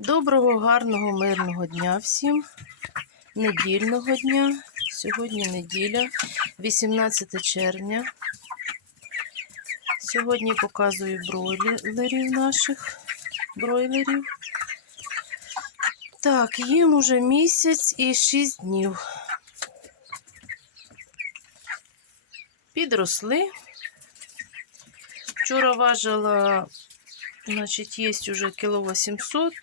Доброго, гарного, мирного дня всім. Недільного дня. Сьогодні неділя, 18 червня. Сьогодні показую бройлерів наших бройлерів. Так, їм уже місяць і 6 днів. Підросли. Вчора важила, значить, є уже кіло 800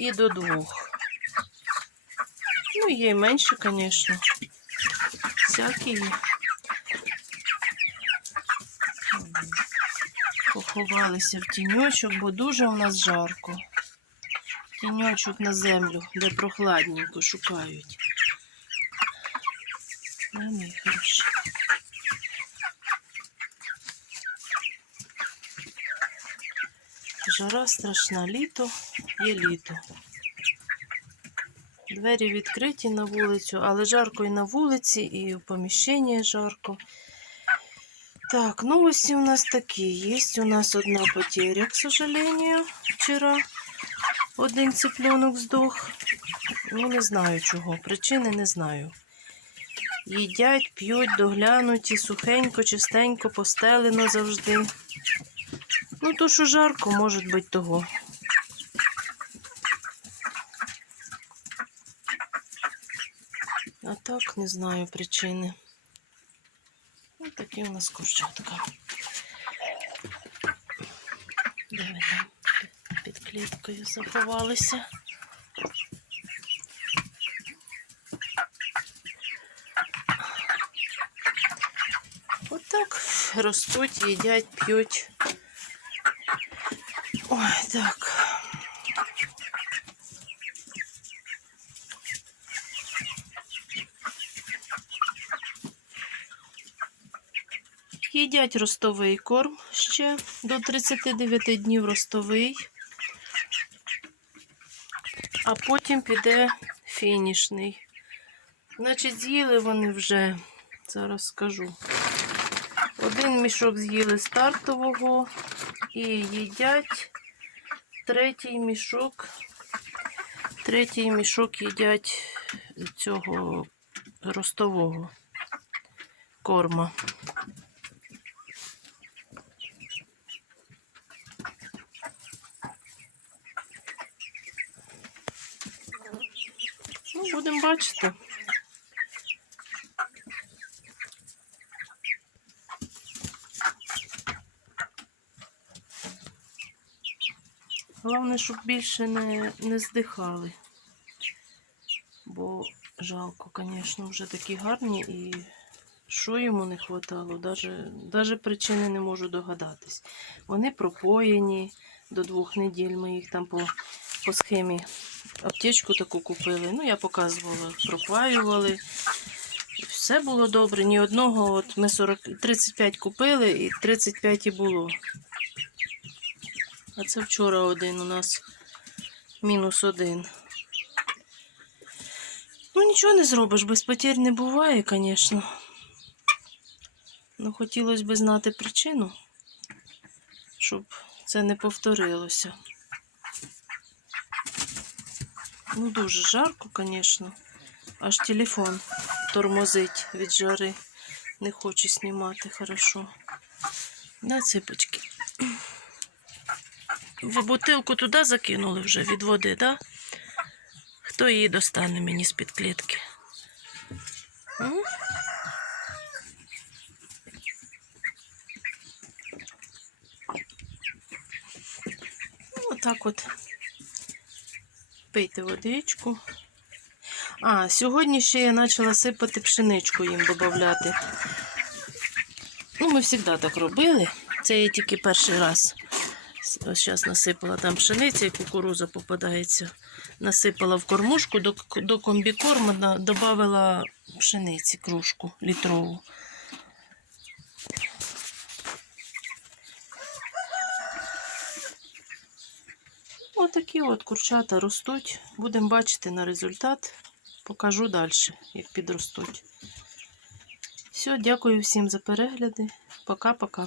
і до двох. Ну, є і менше, звісно. Всякі є. Поховалися в тіньочок, бо дуже у нас жарко. Тіньочок на землю, де прохладненько шукають. Да, мої хороші. Жара страшна, літо є літо. Двері відкриті на вулицю, але жарко і на вулиці, і в поміщенні жарко. Так, новості у нас такі. Є у нас одна потеря, к сожалению, вчора. Один цыпленок здох. Ну, не знаю чого. Причини не знаю. Їдять, п'ють, доглянуті, сухенько, чистенько, постелено завжди. Ну, то, що жарко, може бути того. А так не знаю причини. Ось такі у нас курчатка. Ви під кліткою заховалися? Отак ростуть, їдять, п'ють. Ой, так. Їдять ростовий корм ще до 39 днів ростовий, а потім піде фінішний. Значить, з'їли вони вже, зараз скажу. Один мішок з'їли стартового і їдять третій мішок. Третій мішок їдять цього ростового корма. Ну, будемо бачити. Головне, щоб більше не, не здихали. Бо жалко, звісно, вже такі гарні і що йому не вистачало, даже, даже причини не можу догадатись. Вони пропоєні до двох неділь. Ми їх там по, по схемі аптечку таку купили. Ну, я показувала, пропаювали. Все було добре. Ні одного, от ми 40, 35 купили і 35 і було. А це вчора один у нас мінус один. Ну, нічого не зробиш, без потерь не буває, звісно. Ну, хотілося б знати причину, щоб це не повторилося. Ну, дуже жарко, звісно. Аж телефон тормозить від жари. Не хочу знімати хорошо. Да, ципочки. В бутилку туди закинули вже від води, да? Хто її достане мені з-під клітки? Ну, Отак от. Пийте водичку. А, сьогодні ще я почала сипати пшеничку їм додати. Ну, ми завжди так робили. Це я тільки перший раз. Ось зараз насипала там пшениця і кукуруза попадається. Насипала в кормушку, до, до комбікорму додавила пшениці кружку літрову. Отакі от курчата ростуть. Будемо бачити на результат. Покажу далі, як підростуть. Все, дякую всім за перегляди. Пока-пока.